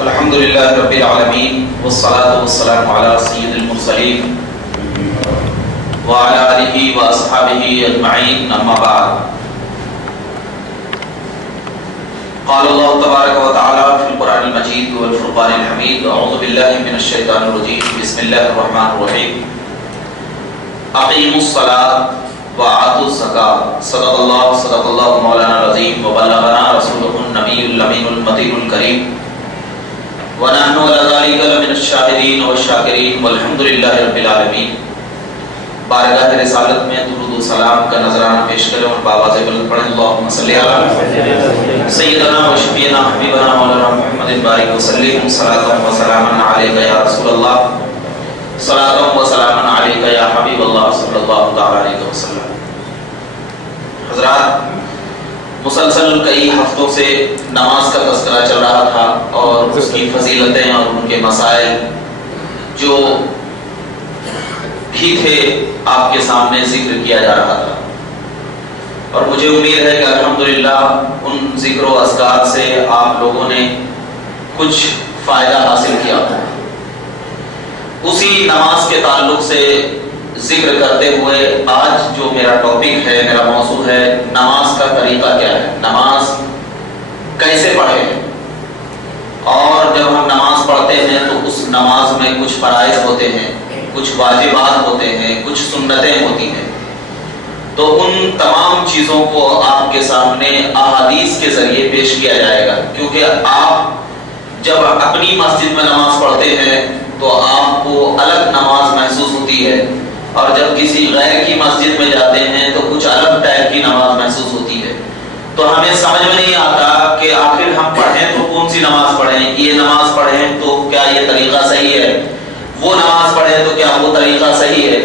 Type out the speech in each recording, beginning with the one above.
الحمد للہ رب العالمین والصلاة والسلام علی سید المرسلین وعلی آلہ واصحابہ اجمعین، اما بعد۔ قال اللہ تبارک و تعالی فی القرآن المجید والفرقان الحمید، اعوذ باللہ من الشیطان الرجیم، بسم اللہ الرحمن الرحیم۔ اقیموا الصلاة وآتوا الزکاة، صدق اللہ مولانا العظیم وبلغنا رسولہ النبی الامین المتین الکریم، ونحن على ذلك لمن الشاہدین والشاکرین والحمد للہ رب العالمین۔ بارگاہ رسالت میں درود و سلام کا نذرانہ پیش کریں اور بآواز بلند پڑھیں، اللہم صلی علی سیدنا و شفیعنا حبیبنا مولانا محمد بارک وسلم، صلاۃ و سلاما علیک یا رسول اللہ، صلاۃ و سلاما علیک یا حبیب اللہ صلی اللہ تعالی علیہ وسلم۔ حضرات، مسلسل کئی ہفتوں سے نماز کا تذکرہ چل رہا تھا اور اس کی فضیلتیں اور ان کے مسائل جو بھی تھے آپ کے سامنے ذکر کیا جا رہا تھا، اور مجھے امید ہے کہ الحمدللہ ان ذکر و اذکار سے آپ لوگوں نے کچھ فائدہ حاصل کیا ہو۔ اسی نماز کے تعلق سے ذکر کرتے ہوئے آج جو میرا ٹاپک ہے، میرا موضوع ہے، نماز کا طریقہ کیا ہے، نماز کیسے پڑھیں۔ اور جب ہم نماز پڑھتے ہیں تو اس نماز میں کچھ فرائض ہوتے ہیں، کچھ واجبات ہوتے ہیں، کچھ سنتیں ہوتی ہیں، تو ان تمام چیزوں کو آپ کے سامنے احادیث کے ذریعے پیش کیا جائے گا، کیونکہ آپ جب اپنی مسجد میں نماز پڑھتے ہیں تو آپ کو الگ نماز محسوس ہوتی ہے، اور جب کسی غیر کی مسجد میں جاتے ہیں تو کچھ الگ ٹائپ کی نماز محسوس ہوتی ہے۔ تو ہمیں سمجھ میں نہیں آتا کہ آخر ہم پڑھیں تو کون سی نماز پڑھیں، یہ نماز پڑھیں تو کیا یہ طریقہ صحیح ہے، وہ نماز پڑھیں تو کیا وہ طریقہ صحیح ہے۔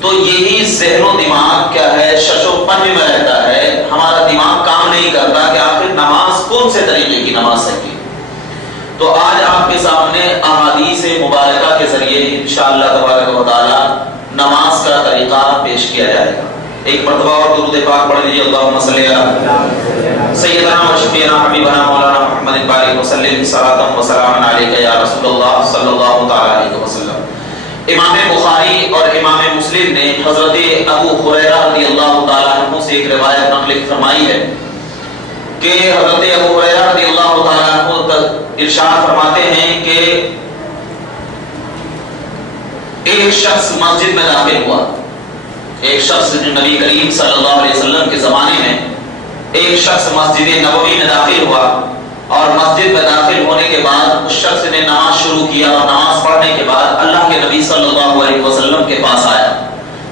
تو یہی ذہن و دماغ کیا ہے، شش و پنج میں رہتا ہے، ہمارا دماغ کام نہیں کرتا کہ آخر نماز کون سے طریقے کی نماز صحیح ہے۔ تو آج آپ کے سامنے احادیث مبارکہ کے ذریعے انشاءاللہ تبارک و تعالی نماز کا طریقہ پیش کیا جائے گا۔ ایک مرتبہ اور درود پاک پڑھ لیجیے، اللہم صلی علی سیدنا و شفیعنا حبیبنا مولانا محمد بارک وسلم، صلاۃ و سلاما علیک یا رسول اللہ صلی اللہ تعالی علیہ وسلم۔ امام بخاری اور امام مسلم نے حضرت ابو ہریرہ رضی اللہ تعالی عنہ سے ایک روایت نقل فرمائی ہے کہ حضرت ابو ہریرہ رضی اللہ تعالی عنہ ارشاد فرماتے ہیں کہ ایک شخص مسجد میں داخل ہوا، ایک شخص نبی کریم صلی اللہ علیہ وسلم کے زمانے میں ایک شخص مسجد نبوی میں داخل ہوا، اور مسجد میں داخل ہونے کے بعد اس شخص نے نماز شروع کیا، اور نماز پڑھنے کے بعد اللہ کے نبی صلی اللہ علیہ وسلم کے پاس آیا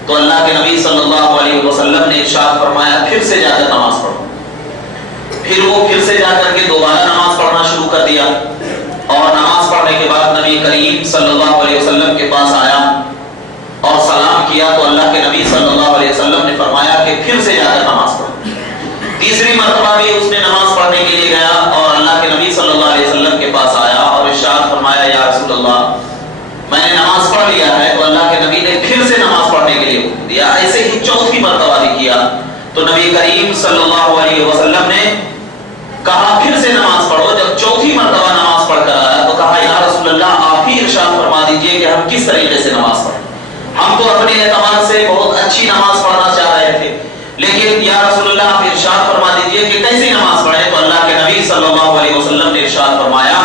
تو اللہ کے نبی صلی اللہ علیہ وسلم نے ارشاد فرمایا پھر سے جا کر نماز پڑھو۔ پھر وہ پھر سے جا کر کے دوبارہ نماز پڑھنا شروع کر دیا، اور نماز پڑھنے کے بعد نبی کریم صلی اللہ علیہ وسلم کے پاس آیا اور سلام کیا تو اللہ کے نبی صلی اللہ علیہ وسلم نے فرمایا کہ پھر سے جا کر نماز پڑھو۔ تیسری مرتبہ بھی اس نے نماز پڑھنے کے لیے گیا اور اللہ کے نبی صلی اللہ علیہ وسلم کے پاس آیا اور ارشاد فرمایا یا رسول اللہ میں نے نماز پڑھ لیا ہے، تو اللہ کے نبی نے پھر سے نماز پڑھنے کے لیے حکم دیا۔ ایسے ہی چوتھی مرتبہ بھی کیا تو نبی کریم صلی اللہ علیہ وسلم نے کہا پھر سے نماز پڑھو۔ جب چوتھی مرتبہ نماز پڑھ کر آیا تو کہا یا رسول اللہ آپ ہی ارشاد فرما دیجئے کہ ہم کس طریقے سے نماز پڑھیں، ہم تو اپنے اعتبار سے بہت اچھی نماز پڑھنا چاہ رہے تھے، لیکن یا رسول اللہ آپ ارشاد فرما دیجئے کہ کیسی نماز پڑھیں۔ تو اللہ کے نبی صلی اللہ علیہ وسلم نے ارشاد فرمایا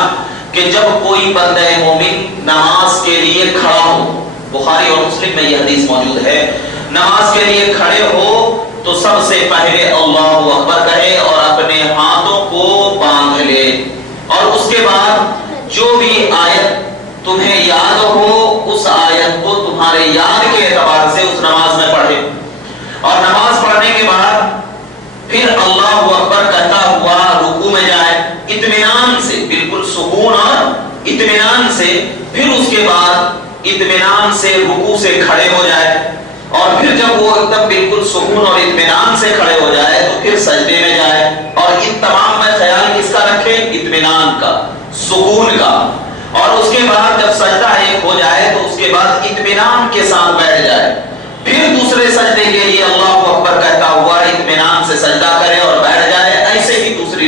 کہ جب کوئی بندہ مومن نماز کے لیے کھڑا ہو، بخاری اور مسلم میں یہ حدیث موجود ہے، نماز کے لیے کھڑے ہو تو سب سے پہلے اللہ اکبر کہے اور اپنے ہاتھوں کو باندھ لے، اور اس کے بعد جو بھی آیت تمہیں یاد ہو اس آیت کو تمہارے یاد کے اعتبار سے اس نماز میں پڑھے، اور نماز پڑھنے کے بعد پھر اللہ اکبر کہتا ہوا رکوع میں جائے اطمینان سے، بالکل سکون اور اطمینان سے، پھر اس کے بعد اطمینان سے رکوع سے کھڑے ہو جائے، اور پھر جب وہ ایک دم بالکل سکون اور اطمینان سے کھڑے ہو جائے تو پھر سجدے میں جائے، اور ان تمام میں خیال کس کا رکھے، اطمینان کا، سکون کا، اور اس کے بعد جب سجدہ ایک ہو جائے تو اس کے بعد اطمینان کے ساتھ بیٹھ جائے، پھر دوسرے سجدے کے لیے اللہ اکبر کہتا ہوا اطمینان سے سجدہ کرے اور بیٹھ جائے، ایسے ہی دوسری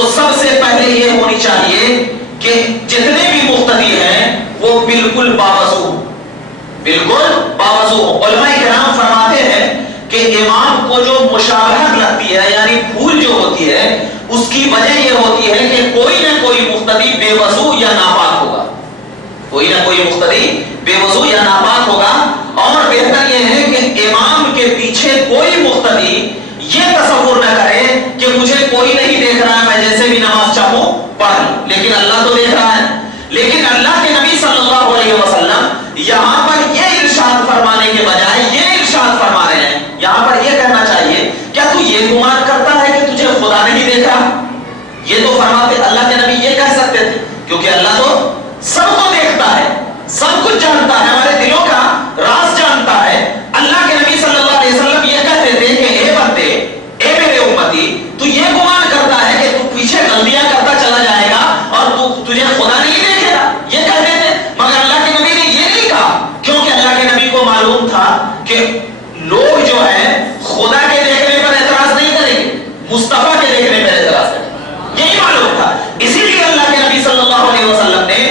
تو سب سے پہلے یہ ہونی چاہیے کہ جتنے بھی مقتدی ہیں وہ بالکل باوضو، بالکل باوضو۔ علماء کرام فرماتے ہیں کہ امام کو جو مشابہت لگتی ہے، یعنی بھول جو ہوتی ہے، اس کی وجہ یہ ہوتی ہے کہ کوئی نہ کوئی مقتدی بے وضو یا ناپاک ہوگا، کوئی نہ کوئی مقتدی بے وضو یا ناپاک ہوگا۔ اور بہتر یہ ہے کہ امام کے پیچھے کوئی مقتدی یہ تصور نہ کرے کہ مجھے کوئی نہیں دیکھ رہا ہے، میں جیسے بھی نماز چاہوں پڑھ لوں، لیکن اللہ تو دیکھ رہا ہے۔ لیکن اللہ کے نبی صلی اللہ علیہ وسلم یہاں پر یہ ارشاد فرمانے کے بجائے یہ ارشاد فرما رہے ہیں، یہاں پر یہ کہنا چاہیے کیا تو یہ گمان کرتا ہے کہ تجھے خدا نہیں دیکھ رہا؟ یہ تو فرماتے اللہ کے نبی یہ کہہ سکتے تھے، کیونکہ اللہ تو سب کو دیکھتا ہے، سب کچھ جانتا ہے، ہمارے دلوں کا راز جانتا ہے۔ اللہ کے نبی صلی اللہ علیہ وسلم یہ کہتے تھے کہ اے بندے، اے میرے امتی، تو یہ گمان کرتا ہے کہ تو پیچھے غلطیاں کرتا چلا جائے گا اور تجھے خدا نہیں دیکھے گا، یہ کہتے تھے۔ مگر اللہ کے نبی نے یہ نہیں کہا، کیونکہ اللہ کے نبی کو معلوم تھا کہ لوگ جو ہے خدا کے دیکھنے پر اعتراض نہیں کریں گے، مصطفیٰ کے دیکھنے پر اعتراض کریں گے، یہی معلوم تھا۔ اسی لیے اللہ کے نبی صلی اللہ علیہ وسلم نے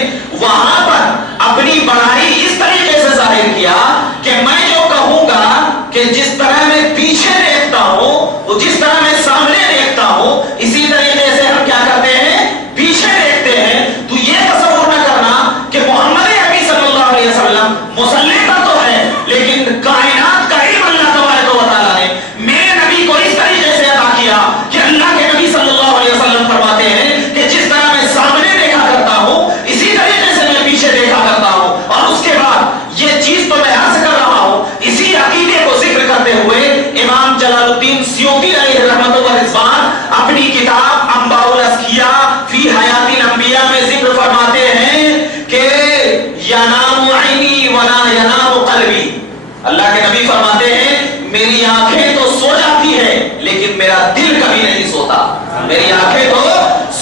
وہاں پر اپنی بڑائی اس طریقے سے ظاہر کیا کہ میں جو کہوں گا کہ جس طرح میں پیچھے دیکھتا ہوں، وہ جس طرح میں سامنے دیکھتا ہوں، اسی طریقے سے ہم کیا کرتے ہیں؟ پیچھے دیکھتے ہیں۔ تو یہ تصور نہ کرنا کہ محمد عربی صلی اللہ علیہ وسلم مصلی پر تو ہے، لیکن کائنات کا علم اللہ تبارک و تعالیٰ نے میرے نبی کو اس طریقے سے عطا کیا کہ اللہ کے نبی صلی اللہ علیہ وسلم فرماتے ہیں کہ جس طرح میں سامنے دیکھا کرتا ہوں، اسی طریقے سے میں پیچھے دیکھا کرتا ہوں۔ اور اس کے بعد یہ چیز تو میں عرض کر رہا ہوں، اسی عقیدے کو ذکر کرتے ہوئے امام جلال الدین سیوطی علیہ رحمۃ و رضوان اپنی کتاب انباء الاصفیاء فی حیات الانبیاء میں ذکر فرماتے ہیں کہ ینام عینی ولا ینام قلبی، اللہ کے نبی فرماتے ہیں میری آنکھیں تو سو جاتی ہے لیکن میرا دل کبھی نہیں سوتا، میری آنکھیں تو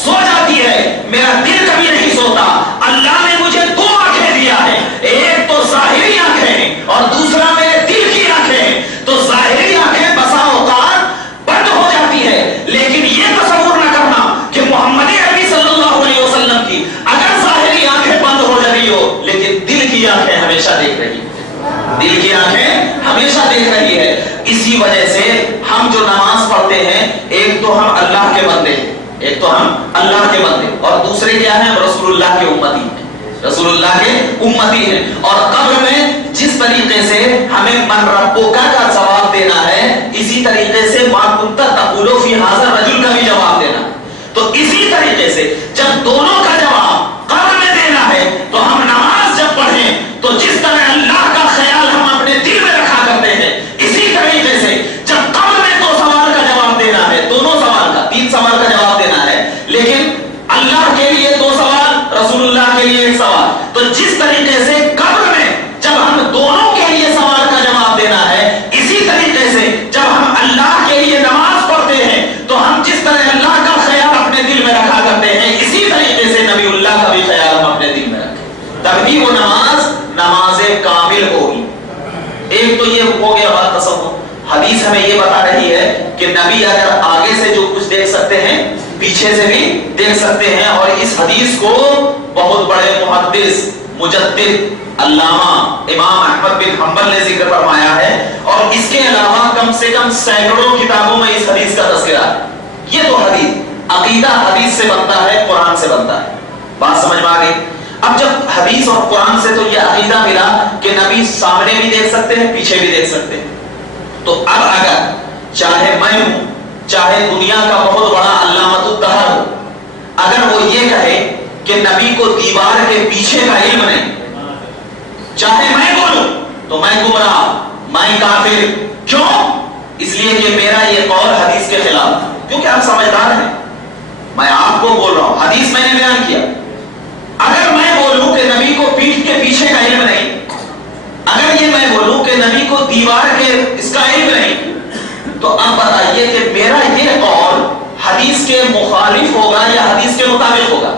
سو جاتی ہے میرا دل کبھی نہیں سوتا۔ اللہ نے مجھے دو آنکھیں دیا ہے، ایک تو ظاہری آنکھیں اور دوسرا میرے دل کی آنکھیں۔ تو ظاہری آنکھیں بسا اوقات بند ہو جاتی ہے، لیکن یہ تصور نہ کرنا کہ محمد عربی صلی اللہ علیہ وسلم کی اگر ظاہری آنکھیں بند ہو رہی ہو لیکن دل کی آنکھیں ہمیشہ دیکھ رہی ہے، دل کی آنکھیں ہمیشہ دیکھ رہی ہے۔ اسی وجہ سے ہم جو نماز پڑھتے ہیں، ایک تو ہم اللہ کے بندے ہیں، ایک تو ہم اللہ کے بندے، اور دوسرے کیا ہیں؟ رسول اللہ کے امتی ہیں، رسول اللہ کے امتی ہیں۔ اور قبر میں جس طریقے سے ہمیں من ربک کا جواب دینا ہے، اسی طریقے سے ما کنت تقول فی ھذا الرجل کا بھی جواب دینا ہے۔ تو اسی طریقے سے جب دونوں کا جواب قبر میں دینا ہے تو ہم نماز جب پڑھیں تو جس طرح اللہ کا خیال ہم اپنے دل میں رکھا کرتے ہیں، اسی طریقے سے جب قبر میں دو سوال کا جواب دینا ہے، دونوں سوال کا، تین سوال کا جواب دینا ہے، لیکن اللہ کے لیے دو سوال، رسول اللہ کے لیے ایک سوال، تو جس طریقے سے قبر میں جب ہم دونوں کے لیے سوال کا جواب دینا ہے، اسی طریقے سے جب ہم اللہ کے لیے نماز پڑھتے ہیں تو ہم جس طرح اللہ کا خیال اپنے دل میں رکھا کرتے ہیں، اسی طریقے سے نبی اللہ کا بھی خیال ہم اپنے دل میں رکھیں، تبھی وہ نماز کامل ہوگی۔ ایک تو یہ ہو گیا بات تصور۔ حدیث ہمیں یہ بتا رہی ہے کہ نبی اگر آگے سے جو کچھ دیکھ سکتے ہیں، پیچھے سے بھی دیکھ سکتے ہیں، اور اس حدیث کو بہت بڑے محدث مجدد علامہ امام احمد بن حنبل نے ذکر فرمایا ہے، اور اس کے علاوہ کم سے کم سینکڑوں کتابوں میں اس حدیث کا تذکرہ ہے۔ یہ تو حدیث، عقیدہ حدیث سے بنتا ہے، قرآن سے بنتا ہے، بات سمجھ میں آ گئی؟ اب جب حدیث اور قرآن سے تو یہ عقیدہ ملا کہ نبی سامنے بھی دیکھ سکتے ہیں، پیچھے بھی دیکھ سکتے ہیں، تو اب اگر چاہے میں ہوں، چاہے دنیا کا بہت بڑا علامۃ الدہر ہو، اگر وہ یہ کہے کہ نبی کو دیوار کے پیچھے کا علم نہیں، چاہے میں بولوں تو میں گمراہ، میں کافر، کیوں؟ اس لیے کہ میرا یہ قول حدیث کے خلاف، کیونکہ آپ سمجھدار ہیں، میں آپ کو بول رہا ہوں، حدیث میں نے بیان کیا۔ اگر میں بولوں کہ نبی کو پیٹھ کے پیچھے کا علم نہیں، اگر یہ میں بولوں کہ نبی کو دیوار کے اس کا علم نہیں، تو اب بتائیے کہ میرا یہ قول حدیث کے مخالف ہوگا یا حدیث کے مطابق ہوگا؟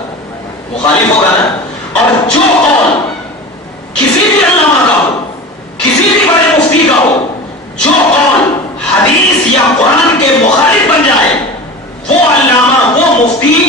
مخالف ہوگا نا۔ اور جو قول کسی بھی علامہ کا ہو، کسی بھی بڑے مفتی کا ہو، جو قول حدیث یا قرآن کے مخالف بن جائے، وہ علامہ، وہ مفتی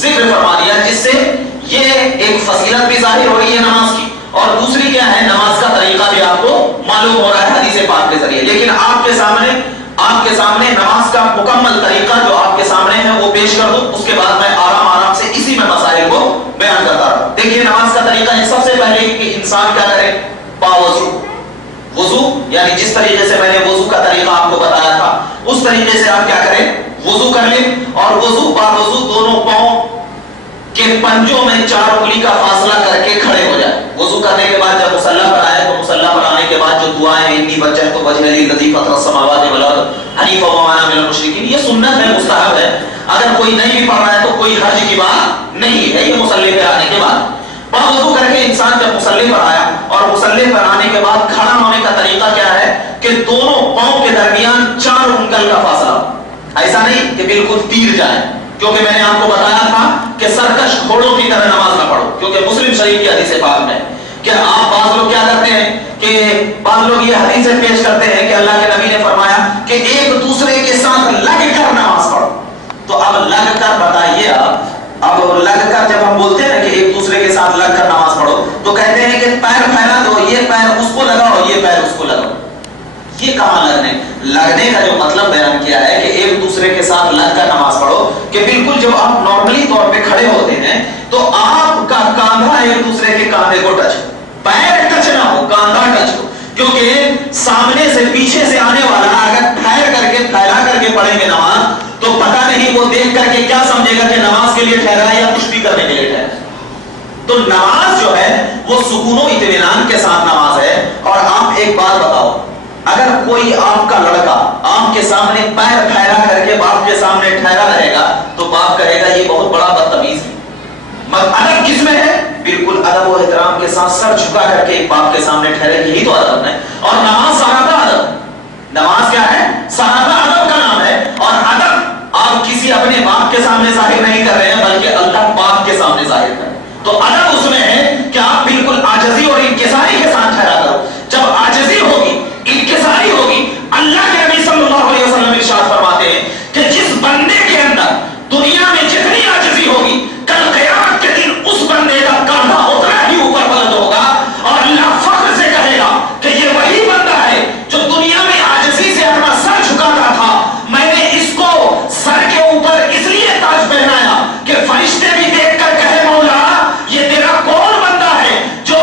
ذکر فرما دیا، جس سے یہ ایک فضیلت بھی ظاہر ہو رہی ہے نماز کی، اور دوسری کیا ہے، نماز کا طریقہ بھی آپ کو معلوم ہو رہا ہے حدیث پاک کے ذریعے۔ لیکن آپ کے سامنے نماز کا مکمل طریقہ جو آپ کے سامنے ہے وہ پیش کر دوں، اس کے بعد میں آرام سے اسی میں مسائل کو بیان کرتا رہا۔ دیکھیے نماز کا طریقہ ہے، سب سے پہلے کہ انسان کیا کرے، وضو، یعنی جس طریقے سے میں نے وضو کا طریقہ آپ کو بتایا تھا اس طریقے سے آپ کیا کریں، وضو کر لیں، اور وضو دونوں پاؤں کے پنجوں میں 4 انگلی کا فاصلہ کر کے کھڑے ہو جائے۔ وضو کرنے کے بعد جب مصلی پر آئے تو مصلی پر آنے کے بعد جو دعائیں انی وجہت وجہ الذی فطر السماوات والارض حنیفا وما انا من المشرکین، یہ سنت ہے، مستحب ہے، اگر کوئی نہیں بھی پڑھ رہا ہے تو کوئی حرج کی بات نہیں ہے، یہ مصلی پہ آنے کے بعد۔ وضو کر کے انسان جب مصلی پر آیا اور مصلی پر آنے کے بعد کھڑا ہونے کا طریقہ کیا ہے کہ دونوں پاؤں کے درمیان 4 انگل کا فاصلہ، ایسا نہیں کہ بالکل تیر جائے، کیونکہ میں نے آپ کو بتایا تھا کہ سرکش گھوڑوں کی طرح نماز نہ پڑھو، کیونکہ مسلم شریف کی حدیث پاک میں کہ آپ بعض لوگ کیا کرتے ہیں کہ بعض لوگ یہ حدیثیں پیش کرتے ہیں کہ اللہ کے نبی نے فرمایا کہ ایک دوسرے کے ساتھ لگ کر نماز پڑھو۔ تو اب لگ کر بتائیے، اب لگ کر جب ہم بولتے ہیں کہ ایک دوسرے کے ساتھ لگ کر نماز پڑھو تو کہتے ہیں کہ پیر پھیلا دو، یہ پیر اس کو لگاؤ، یہ پیر اس کو لگاؤ۔ یہ کہاں لگنے کا جو مطلب بیان کیا ہے کہ ایک دوسرے کے ساتھ لگ کر نماز پڑھو، کہ بالکل جب آپ نارملی طور پہ کھڑے ہوتے ہیں تو آپ کا کاندھا ایک دوسرے کے کاندھے کو ٹچ ہو، پیر ٹچ نہ ہو، کاندھا ٹچ ہو، کیونکہ سامنے سے پیچھے سے آنے والا اگر پھیلا کر کے پڑھیں گے نماز تو پتہ نہیں وہ دیکھ کر کے کیا سمجھے گا کہ نماز کے لیے ٹھہرا ہے یا کچھ بھی کرنے کے لیے ٹھہرا ہے۔ تو نماز جو ہے وہ سکون و اطمینان کے ساتھ نماز ہے۔ اور آپ ایک بات بتاؤ، اگر کوئی آپ کا لڑکا آپ کے سامنے پیر پھیلا کر کے باپ کے سامنے ٹھہرا رہے گا تو باپ کہے گا یہ بہت بڑا بدتمیز ہے۔ ادب کس میں ہے؟ بالکل ادب و احترام کے ساتھ سر جھکا کر کے ایک باپ کے سامنے ٹھہرے، یہی تو ادب ہے۔ اور نماز سراپا ادب، نماز کیا ہے؟ سراپا ادب کا نام ہے۔ اور ادب آپ کسی اپنے باپ کے سامنے ظاہر نہیں کر رہے ہیں بلکہ اللہ پاک کے سامنے ظاہر کر رہے ہیں۔ تو ادب اس میں ہے کہ آپ بالکل عاجزی اور انکساری کے ساتھ ٹھہرا کرو۔ جب عاجزی ہوگی، انکساری ہوگی، اللہ کے نبی صلی اللہ علیہ وسلم ارشاد فرماتے ہیں کہ جس بندے کے اندر دنیا میں جتنی عاجزی ہوگی، کل قیامت کے دن اس بندے کا کاندھا اتنا ہی اوپر بلند ہوگا، اور اللہ فخر سے کہے گا کہ یہ وہی بندہ ہے جو دنیا میں عاجزی سے اپنا سر جھکاتا تھا، میں نے اس کو سر کے اوپر اس لیے تاج پہنایا کہ فرشتے بھی دیکھ کر کہے مولا یہ تیرا کون بندہ ہے جو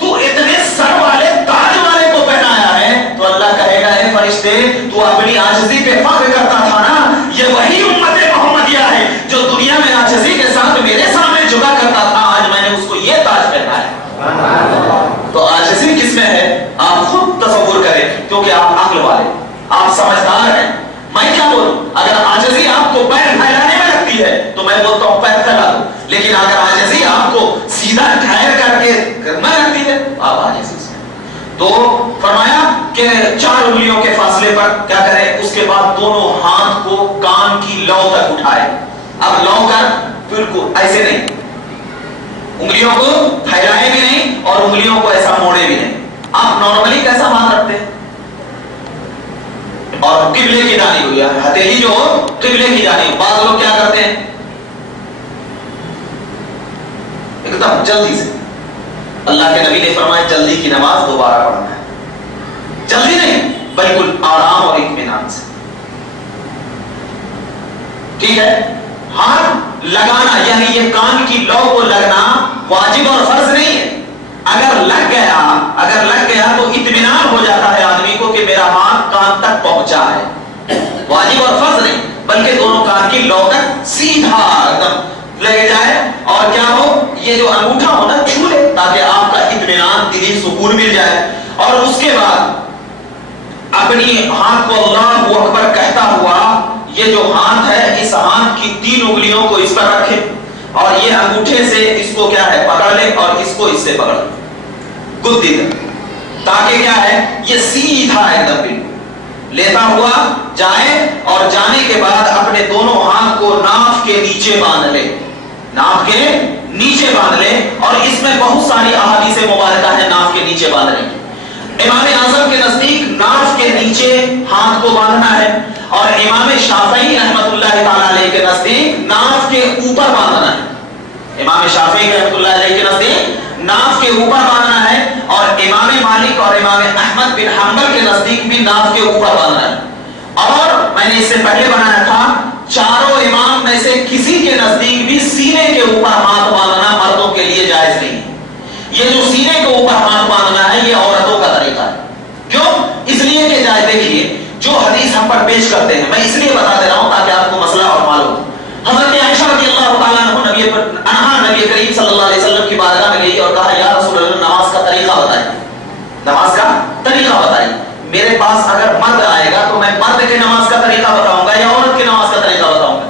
تو اتنے سر والے تاج والے کو پہنایا ہے۔ تو اللہ کہے گا اے فرشتے، تو اپنی عاجزی پہ فخر کرتا تھا نا، یہ وہی امت محمدیہ ہے جو دنیا میں عاجزی کے ساتھ میرے سامنے جھکا کرتا تھا، آج میں نے اس کو یہ تاج پہنایا۔ تو عاجزی کس میں ہے آپ خود تصور کریں، کیونکہ آپ عقل والے، آپ سمجھدار ہیں۔ میں کیا بولوں؟ اگر عاجزی آپ کو پیر پھیلانے میں لگتی ہے تو میں بولتا ہوں پیر پھیلا دو، لیکن اگر عاجزی آپ کو سیدھا ٹھہر کر کے کرنا لگتی ہے آپ عاجزی سے۔ تو فرمایا کہ 4 انگلیوں کے فاصلے پر کیا کرے، اس کے بعد دونوں ہاتھ کو کان کی لو تک اٹھائے۔ اب لو کر بالکل ایسے نہیں، انگلیوں کو پھیلائے بھی نہیں اور انگلیوں کو ایسا موڑے بھی نہیں، آپ نارملی کیسا ہاتھ رکھتے ہیں اور قبلے کی جانب ہوئی ہتھیلی جو قبلے کی جانب۔ بعض لوگ کیا کرتے ہیں ایک دم جلدی سے، اللہ کے نبی نے فرمایا جلدی کی نماز دوبارہ پڑھنا ہے، جلدی نہیں بالکل آرام اور اطمینان سے، ٹھیک ہے۔ ہاتھ لگانا یعنی یہ کان کی لو کو لگنا واجب اور فرض نہیں ہے، اگر لگ گیا تو اطمینان ہو جاتا ہے آدمی کو کہ میرا ہاتھ کان تک پہنچا ہے، واجب اور فرض نہیں بلکہ دونوں کان کی لو تک سیدھا ایک دم لے جائے، اور کیا ہو یہ جو انگوٹھا ہو نا چھو لے تاکہ آپ کا اطمینان دلی سکون مل جائے۔ اور اس کے بعد اپنی ہاتھ کو اللہ اکبر کہتا ہوا یہ جو ہاتھ ہے اس ہاتھ کی 3 انگلیوں کو اس پر رکھے اور یہ انگوٹھے سے اس کو کیا ہے پکڑ لے اور اس کو اس سے پکڑ لے گدی کر، تاکہ کیا ہے یہ سیدھا ایک دم بالکل لیتا ہوا جائے، اور جانے کے بعد اپنے دونوں ہاتھ کو ناف کے نیچے باندھ لے، ناف کے نیچے باندھ لے، اور اس میں بہت ساری احادیث مبارکہ ہے ناف کے نیچے باندھنے کی۔ امام اعظم کے نزدیک ناف کے نیچے ہاتھ کو باندھنا ہے، اور امام شافعی رحمۃ اللہ تعالی علیہ کے نزدیک ناف کے اوپر باندھنا ہے۔ امام شافعی رحمۃ اللہ علیہ کے نزدیک ناف کے اوپر باندھنا ہے، اور امام مالک اور امام احمد بن حنبل کے نزدیک بھی ناف کے اوپر باندھنا ہے۔ اور میں نے اس سے پہلے بنایا تھا چاروں امام میں سے کسی کے نزدیک بھی سینے کے اوپر ہاتھ باندھنا مردوں کے لیے جائز نہیں ہے۔ یہ جو سینے کے اوپر ہاتھ باندھنا ہے یہ عورتوں کا طریقہ ہے۔ کیوں؟ اس لیے کہ جائے دیکھیے جو حدیث ہم پر پیش کرتے ہیں، میں اس لیے بتا دے رہا ہوں تاکہ آپ کو مسئلہ اور معلوم ہو۔ حضرت عائشہ رضی اللہ تعالیٰ عنہ نبی کریم صلی اللہ علیہ وسلم کی بارگاہ میں گئی اور کہا یا رسول اللہ نماز کا طریقہ بتائیے، نماز کا طریقہ بتائیے۔ میرے پاس اگر مرد آئے گا تو میں مرد کے نماز کا طریقہ بتاؤں گا یا عورت کے نماز کا طریقہ بتاؤں گا؟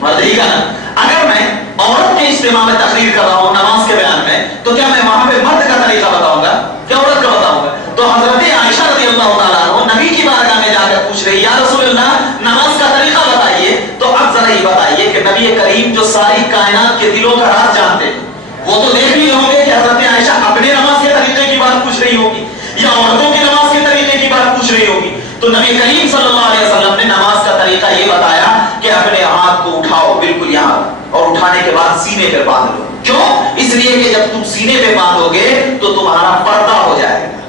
مرد ہی کا نا۔ اگر میں عورت کے اجتماع میں تقریر کر رہا ہوں نماز کے بیان میں، تو کیا میں وہاں پہ مرد کا طریقہ بتاؤں گا کہ عورت کا بتاؤں گا؟ تو حضرت عائشہ رضی اللہ تعالیٰ عنہ نبی کی بارگاہ میں جا کر پوچھ رہی یا رسول اللہ نماز کا طریقہ بتائیے۔ تو اب ذرا یہ بتائیے کہ نبی کریم جو ساری کائنات کے دلوں کا راز جانتے ہیں، وہ تو دیکھ لیے ہوں گے کہ حضرت عائشہ اپنے نماز کے طریقے کی بات پوچھ رہی ہوگی یا عورتوں کی نماز کے طریقے کی بات پوچھ رہی ہوگی۔ تو نبی کریم صلی اللہ علیہ وسلم نے نماز کا طریقہ یہ بتایا کہ اپنے ہاتھ کو اٹھاؤ بالکل یہاں، اور اٹھانے کے بعد سینے پہ باندھ لو۔ کیوں؟ اس لیے کہ جب تم سینے پہ باندھو گے تو تمہارا پردہ ہو جائے گا،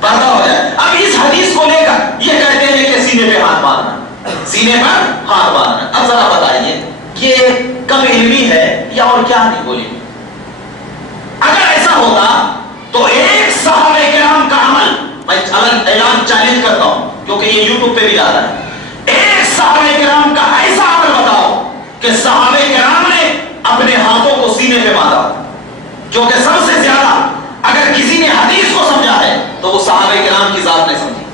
پردہ ہو جائے۔ اب اس حدیث کو لے کر یہ کہتے ہیں کہ سینے پہ ہاتھ باندھنا، سینے پر ہاتھ باندھنا۔ اب ذرا بتائیے یہ کم علمی ہے یا اور کیا نہیں بولی؟ اگر ایسا ہوتا تو ایک صحابہ کرام کا عمل، میں اعلان چیلنج کرتا ہوں کیونکہ یہ یوٹیوب پہ بھی آ رہا ہے، ایک صحابہ کرام کا ایسا عمل بتاؤ کہ صحابہ کرام نے اپنے ہاتھوں کو سینے پہ باندھا، جو کہ سب سے زیادہ اگر کسی نے حدیث کو سمجھا ہے تو وہ صحابہ کرام کی ذات نے سمجھی۔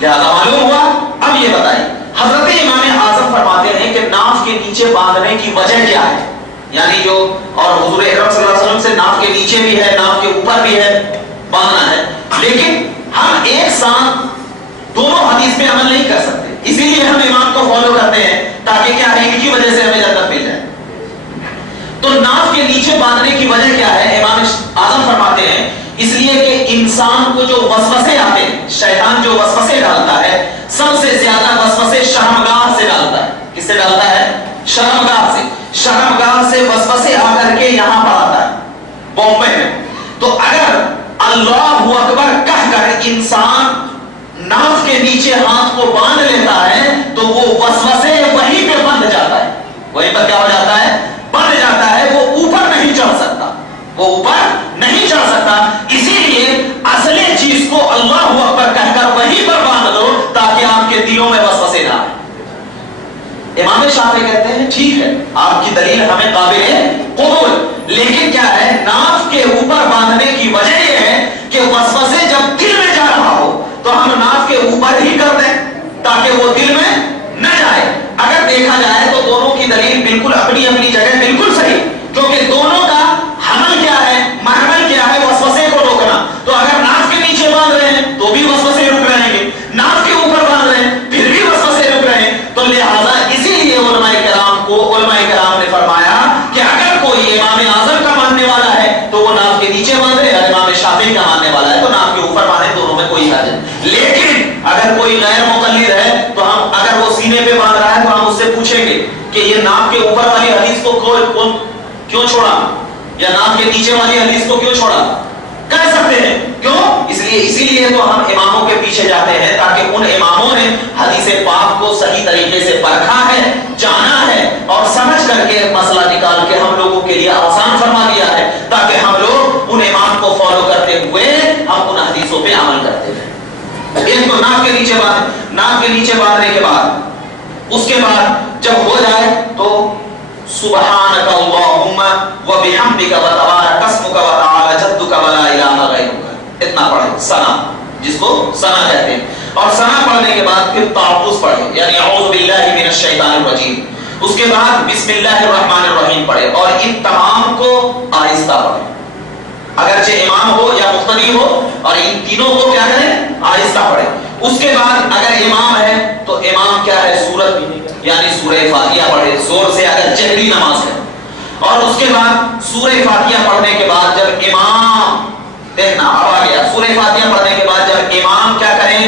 لہذا معلوم ہوا۔ اب یہ بتائیے حضرت امام اعظم فرماتے ہیں کہ ناف کے نیچے باندھنے کی وجہ کیا ہے، یعنی جو اور حضور اکرم صلی اللہ علیہ وسلم سے ناف کے نیچے بھی ہے ناف کے اوپر بھی ہے باندھنا ہے، لیکن ہم ایک ساتھ دونوں حدیث پہ عمل نہیں کر سکتے، اسی لیے ہم امام کو فالو کرتے ہیں تاکہ کیا ہے ان کی وجہ سے ہمیں جنت مل جائے۔ تو ناف کے نیچے باندھنے کی وجہ کیا ہے؟ امام اعظم فرماتے ہیں اس لیے کہ انسان کو جو وسوسے آتے ہیں، شیطان جو وسوسے ڈالتا ہے سب سے زیادہ وسوسے شرمگاہ سے ڈالتا ہے۔ کس سے ڈالتا ہے؟ شرمگاہ سے۔ شرمگاہ سے وسوسے آ کر کے یہاں پر آتا ہے بامبے میں۔ تو اگر اللہ اکبر کہہ کر انسان ناف کے نیچے ہاتھ کو باندھ لیتا ہے تو وہ وسوسے وہیں پہ بند جاتا ہے، وہیں پر کیا ہو جاتا ہے؟ بند جاتا ہے۔ وہ اوپر نہیں چڑھ سکتا، وہ اوپر نہیں چڑھ سکتا۔ اسی لیے اصلی چیز کو اللہ اکبر کہہ کر وہیں پر باندھ دو تاکہ آپ کے دلوں میں وسوسے نہ آئے۔ امام شافعی کہتے ہیں ٹھیک ہے آپ کی دلیل ہمیں قابل قبول، لیکن کیا ہے ناف کے اوپر باندھنے کی وجہ یہ ہے کہ وسوسے جب دل میں جا رہا ہو تو ہم ناف کے اوپر ہی کر دیں تاکہ وہ دل میں نہ جائے۔ اگر دیکھا جائے تو دونوں کی دلیل بالکل اپنی اپنی جگہ بالکل صحیح، کیونکہ دونوں کا حمل کیا ہے؟ محمل کیا ہے؟ وسوسے کو روکنا۔ تو اگر ناف کے نیچے باندھ رہے ہیں تو بھی وسوسے رک رہیں گے، ناف کے اوپر باندھ رہے ہیں پھر بھی وسوسے رک رہے ہیں۔ تو لہذا اسی لیے علماء کرام نے فرمایا کہ اگر کوئی امام اعظم کا ماننے والا ہے تو وہ ناف کے نیچے باندھے، اور امام شافعی کا ماننے والا ہے تو ناف کے اوپر باندھے، دونوں میں کوئی حرج نہیں۔ لیکن اگر کوئی غیر مقلد ہے تو ہم اگر وہ سینے پہ باندھ رہا ہے تو ہم اس سے پوچھیں گے کہ یہ ناف کے اوپر والی حدیث کو کیوں چھوڑا یا ناف کے نیچے والی حدیث کو کیوں چھوڑا؟ کہہ سکتے ہیں کیوں؟ اسی لیے تو ہم اماموں کے پیچھے جاتے ہیں تاکہ ان اماموں نے حدیث پاک کو صحیح طریقے سے پرکھا ہے، جانا ہے اور سمجھ کر کے مسئلہ نکال کے ہم لوگوں کے لیے آسان فرما دیا ہے تاکہ ہم لوگ ان امام کو فالو کرتے ہوئے ہم ان حدیثوں پہ عمل کرتے ہیں۔ ایک تو ناف کے نیچے باندھنے کے بعد اس کے بعد جب ہو جائے تو سبحانک اللہم و بحمدک و تبارک اسمک و تعالی جدک و لا الہ غیرک، اتنا پڑھیں ثنا، جس کو ثنا کہتے ہیں۔ اور ثنا پڑھنے کے بعد پھر تعوذ پڑھیں، یعنی اعوذ باللہ من الشیطان الرجیم۔ اس کے بعد بسم اللہ الرحمن الرحیم پڑھیں، اور ان تمام کو آہستہ پڑھیں، اگرچہ امام ہو یا مقتدی ہو، اور ان تینوں کو کیا کریں؟ آہستہ پڑھیں۔ اس کے بعد اگر امام ہے تو امام کیا ہے؟ سورت یعنی سورہ فاتحہ پڑھے زور سے اگر جہری نماز ہے، اور اس کے بعد سورہ فاتحہ پڑھنے کے بعد جب امام دیکھنا اب آ گیا سورہ فاتحہ پڑھنے کے بعد جب امام کیا کریں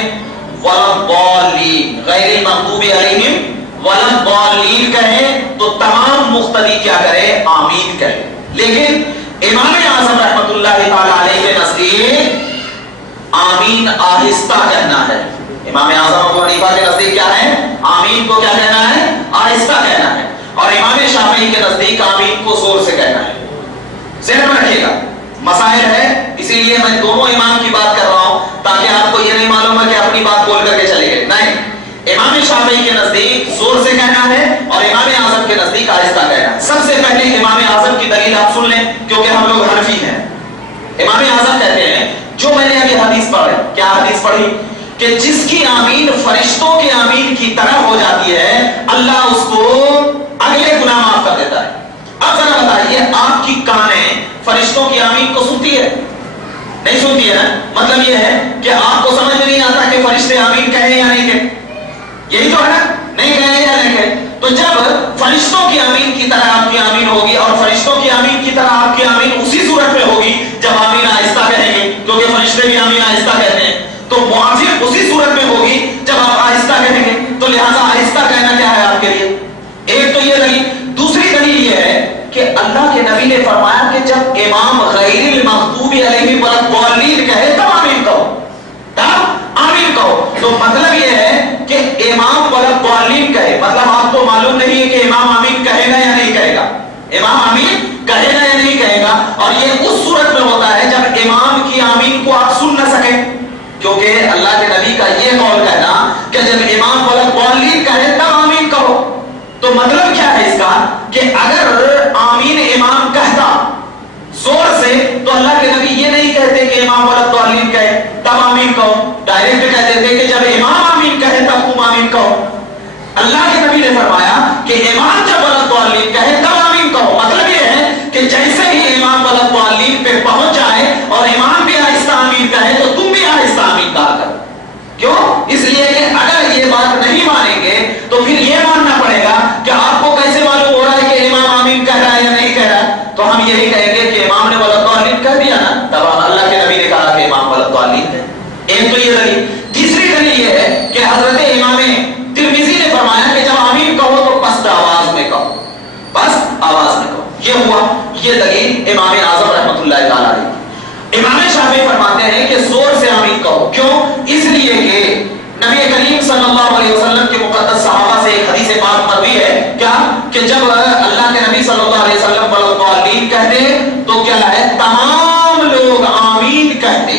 وَلَضَّالِّينَ غیر المغضوب علیہم وَلَضَّالِّينَ کہیں تو تمام مقتدی کیا کرے آمین کہیں. لیکن امام اعظم رحمت اللہ تعالی علیہ کے نزدیک آمین آہستہ کہنا ہے. امام اعظم ابو حنیفہ کے نزدیک کیا ہے آمین کو کیا کہنا ہے آہستہ کہنا ہے. اور امام شافعی کے نزدیک آمین کو زور سے کہنا ہے. ذہن میں رکھیے گا مسائل ہے اسی لیے میں دونوں امام کی بات کر رہا ہوں تاکہ آپ کو یہ نہیں معلوم ہے کہ اپنی بات بول کر کے چلے گئے. نہیں, امام شافعی کے نزدیک زور سے کہنا ہے اور امام اعظم کے نزدیک آہستہ کہنا ہے. سب سے پہلے امام اعظم کی دلیل آپ سن لیں کیونکہ ہم لوگ حنفی ہیں. امام اعظم کہتے ہیں جو میں نے ابھی حدیث پڑھی, کیا حدیث پڑھی کہ جس کی آمین فرشتوں کی آمین کی طرح ہو جاتی ہے اللہ اس کو اگلے گناہ معاف کر دیتا ہے. اب ذرا بتائیے آپ کی کانیں فرشتوں کی آمین کو سنتی ہے نہیں سنتی ہے نا. مطلب یہ ہے کہ آپ کو سمجھ میں نہیں آتا کہ فرشتے آمین کہیں یا نہیں کہیں, یہی تو ہے نا, نہیں کہیں یا نہیں کہیں. تو جب فرشتوں کی آمین کی طرح آپ کی آمین ہوگی اور فرشتوں کی آمین کی طرح آپ کی آمین اسی صورت میں ہوگی جب آمین آہستہ کہیں گے کیونکہ فرشتے بھی آمین آہستہ کہتے ہیں, تو مؤذن اسی صورت میں ہوگی جب آپ آہستہ کہیں گے. تو لہٰذا آہستہ کہنا کیا ہے آپ کے لیے ایک تو یہ دلیل. دوسری دلیل یہ ہے کہ اللہ کے نبی نے فرمایا کہ جب امام غیر المغضوب علیہم ولا کہے تب آمین کہو, تب آمین کہو. تو مطلب یہ ہے کہ امام ولا کہے, مطلب آپ کو معلوم نہیں ہے کہ امام آمین کہے گا یا نہیں کہے گا. امام آمین کہے گا یا نہیں کہے گا, اور یہ اس صورت میں ہوتا ہے جب امام کی آمین کو آپ سن نہ سکیں, کیونکہ اللہ کے نبی کا یہ قول کہنا کہ جب امام ولا کہے تب آمین کہو. تو مطلب کیا ہے اس کا کہ اگر آمین امام کہتا زور سے تو اللہ کے نبی یہ نہیں کہتے کہ امام ولا کہے تب آمین کہو, ڈائریکٹ کہہ دیتے کہ جب امام آمین کہے تب تم آمین کہو. اللہ کے نبی نے فرمایا کہ امام جب ولا کہے تب آمین کہو. مطلب یہ ہے کہ جیسے ہی امام ولا پہ پہنچ جائے اور امام بھی آہستہ آمین کہے تو تم بھی آہستہ آمین کہا کرو. کیوں؟ اس لیے کہ اگر یہ بات نہیں مانیں گے تو پھر یہ ماننا پڑے گا کہ آپ کو کیسے معلوم ہو رہا ہے کہ امام آمین کہہ رہا ہے یا نہیں کہہ رہا ہے. تو ہم یہی کہیں گے کہ امام نے ولا کہہ دیا نا, تب اللہ کے نبی نے کہا کہ امام ولا ہے. ایک تو یہ دلیل. تیسری دلیل یہ ہے کہ حضرت امام ترمذی نے فرمایا کہ جب آمین کہو تو پست آواز میں کہو, پست آواز میں کہو. یہ ہوا یہ دلیل امام اعظم رحمۃ اللہ تعالی علیہ. امام شافعی فرماتے ہیں کہ زور سے آمین کہو. کیوں؟ اس لیے کہ نبی کریم صلی اللہ علیہ وسلم کے مقدس صحابہ سے ایک حدیث پاک مروی ہے کیا کہ جب اللہ کے نبی صلی اللہ علیہ وسلم ولا کہتے تو کیا ہے تمام لوگ آمین کہتے,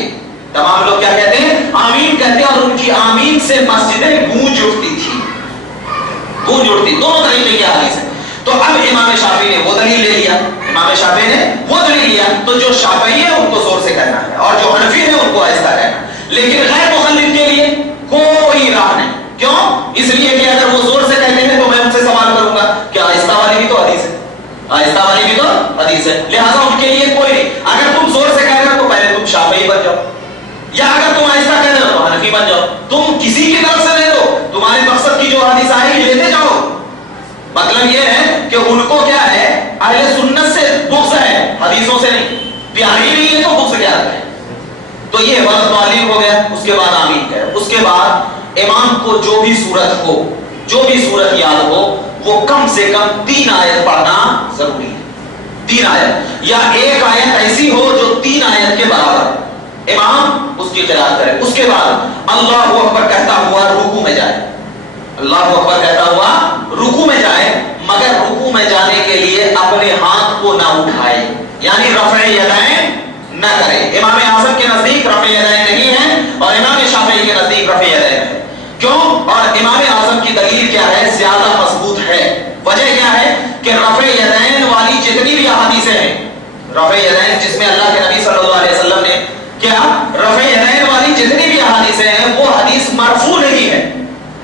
تمام لوگ کیا کہتے ہیں آمین کہتے, اور ان کی آمین سے مسجدیں گونج اٹھتی تھی, گونج اٹھتی. دونوں طریقے کی حدیث ہے. تو اب امام شافعی نے وہ دلیل لے لیا, امام شافعی نے وہ دلیل لیا. تو جو شافعی ہے ان کو زور سے کہنا ہے اور جو حنفی ہے ان کو آہستہ کہنا ہے. لیکن غیر مخالف کے لیے کوئی راہ نہیں. کیوں؟ اس لیے کہ اگر وہ زور سے کہتے ہیں تو میں ان سے سوال کروں گا کہ آہستہ والی بھی تو حدیث ہے, آہستہ والی بھی تو حدیث ہے, لہٰذا ان کے لیے کوئی نہیں. اگر تم زور سے کہہ رہے ہو تو پہلے تم شافعی بن جاؤ, یا اگر تم آہستہ کہہ رہے ہو تو حنفی بن جاؤ. تم کسی کی طرف سے لے دو, تمہارے مقصد کی جو حدیث آئے گی لیتے جاؤ. مطلب یہ ہے کہ ان کو کیا ہے اہل سنت سے بغض ہے, حدیثوں سے نہیں. پیاری نہیں ہے تو بغض کیا ہے. تو یہ ولا تعلیم ہو گیا. اس کے بعد آمین کہے. اس کے بعد امام کو جو بھی صورت ہو, جو بھی صورت یاد ہو, وہ کم سے کم 3 آیت پڑھنا ضروری ہے. 3 آیت یا ایک آیت ایسی ہو جو 3 آیت کے برابر ہے, امام اس کی قرات کرے. اس کے بعد اللہ اکبر کہتا ہوا رکوع میں جائے, اللہ اکبر کہتا ہوا رکوع میں جائے, مگر رکوع میں جانے کے لیے اپنے ہاتھ کو نہ اٹھائے, یعنی رفع یدین نہ کرے. امام اعظم کے نزدیک رفع یدین نہیں ہے اور امام شافعی کے نزدیک رفع یدین ہے. کیوں؟ اور امام اعظم کی دلیل کیا ہے زیادہ مضبوط ہے. وجہ کیا ہے کہ رفع یدین والی جتنی بھی احادیث ہیں, رفع یدین جس میں اللہ کے نبی صلی اللہ علیہ وسلم نے کیا رفع یدین والی جتنی بھی احادیث ہیں وہ حدیث مرفوع نہیں ہے.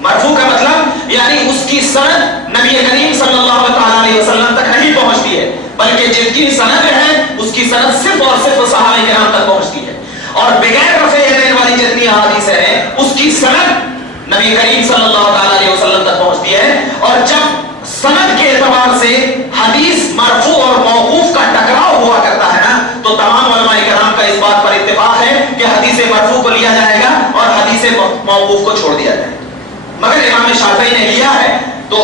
مرفوع کا مطلب یعنی اس کی سند نبی کریم صلی اللہ علیہ وسلم تک نہیں پہنچتی ہے, بلکہ جس کی سند ہے اس کی سند صرف اور صرف صحابہ کرام تک پہنچتی ہے. اور بغیر رفع یدین والی جتنی احادیث ہیں اس کی سند نبی کریم صلی اللہ علیہ وسلم تک پہنچتی ہے. اور جب سند کے اعتبار سے حدیث مرفوع اور موقوف کا ٹکراؤ ہوا کرتا ہے نا, تو تمام علماء کرام کا اس بات پر اتفاق سے موقوف کو چھوڑ دیا جائے. مگر امام شافعی نے لیا ہے. تو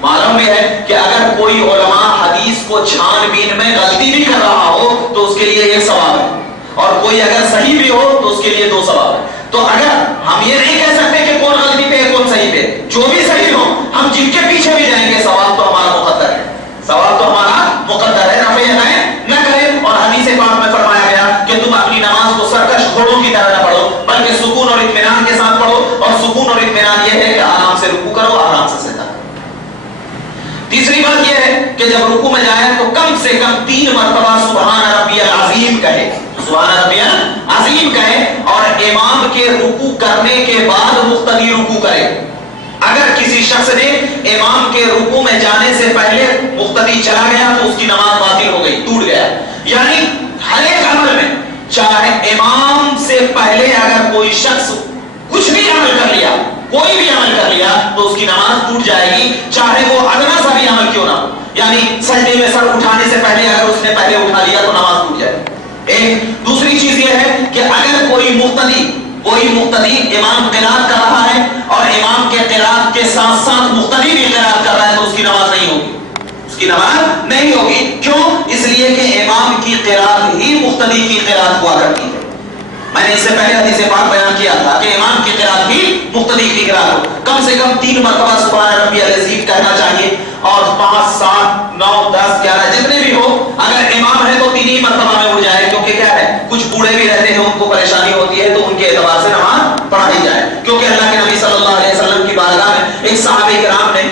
معلوم بھی ہے کہ اگر کوئی علماء حدیث کو چھان بین میں غلطی بھی کر رہا ہو تو اس کے لیے ایک ثواب ہے, اور کوئی اگر صحیح بھی ہو تو اس کے لیے 2 ثواب ہے. تو اگر ہم یہ نہیں کہہ سکتے کہ کون غلطی پہ ہے کون صحیح پہ, جو بھی صحیح ہو ہم جن کے پیچھے بھی جائیں گے ثواب تو ہمارا مقدر ہے, ثواب تو ہمارا مقدر ہے. رفع یدین نہ کریں. اور حدیث پاک میں فرمایا گیا کہ تم اپنی نماز کو سرکش گھوڑوں کی طرح نہ پڑھو بلکہ سکون اور اطمینان کے ساتھ پڑھو. اور سکون اور اطمینان یہ ہے کہ آرام سے رکوع کرو, آرام سے سجدہ کرو. تیسری بات یہ ہے کہ جب رکوع میں جائے تو کم سے کم 3 مرتبہ سبحان ربی العظیم کہے, سبحان ربی العظیم کہے. اور امام کے رکوع کرنے کے بعد مقتدی رکوع کرے. اگر کسی شخص نے امام کے رکوع میں جانے سے پہلے مقتدی چلا گیا تو اس کی نماز باطل ہو گئی, ٹوٹ گیا. یعنی ہر ایک عمل میں چاہے امام سے پہلے اگر کوئی شخص کچھ بھی عمل کر لیا, کوئی بھی عمل کر لیا تو اس کی نماز ٹوٹ جائے گی, چاہے وہ ادنا سا بھی عمل کیوں نہ ہو. یعنی سجدے میں سر اٹھانے سے پہلے اگر اس نے پہلے اٹھا لیا تو نماز ٹوٹ جائے. ایک دوسری چیز یہ ہے کہ اگر کوئی مقتدی امام قرات کر رہا ہے اور امام کے قرات کے ساتھ ساتھ مقتدی بھی قرات کر رہا ہے تو اس کی نماز نہیں ہوگی, اس کی نماز نہیں ہوگی. کیوں؟ اس لیے کہ امام کی قرات ہی مقتدی کی قرات ہوا کرتی ہے. میں نے اس سے پہلے حدیث پاک بیان کیا تھا کہ امام کی قرات بھی مقتدی کی قرات ہو. کم سے کم 3 مرتبہ سبحان ربی العظیم کہنا چاہیے, اور 5 7 9 10 11 جتنے بھی ہو, اگر امام ہے تو 3 ہی مرتبہ میں اٹھ جائے. کیونکہ کیا ہے, کچھ بوڑھے بھی رہتے ہیں, ان کو پریشانی ہوتی ہے تو ان کے اعتبار سے نماز پڑھائی جائے. کیونکہ اللہ کے نبی صلی اللہ علیہ وسلم کی بارگاہ میں ایک صحابہ کرام نے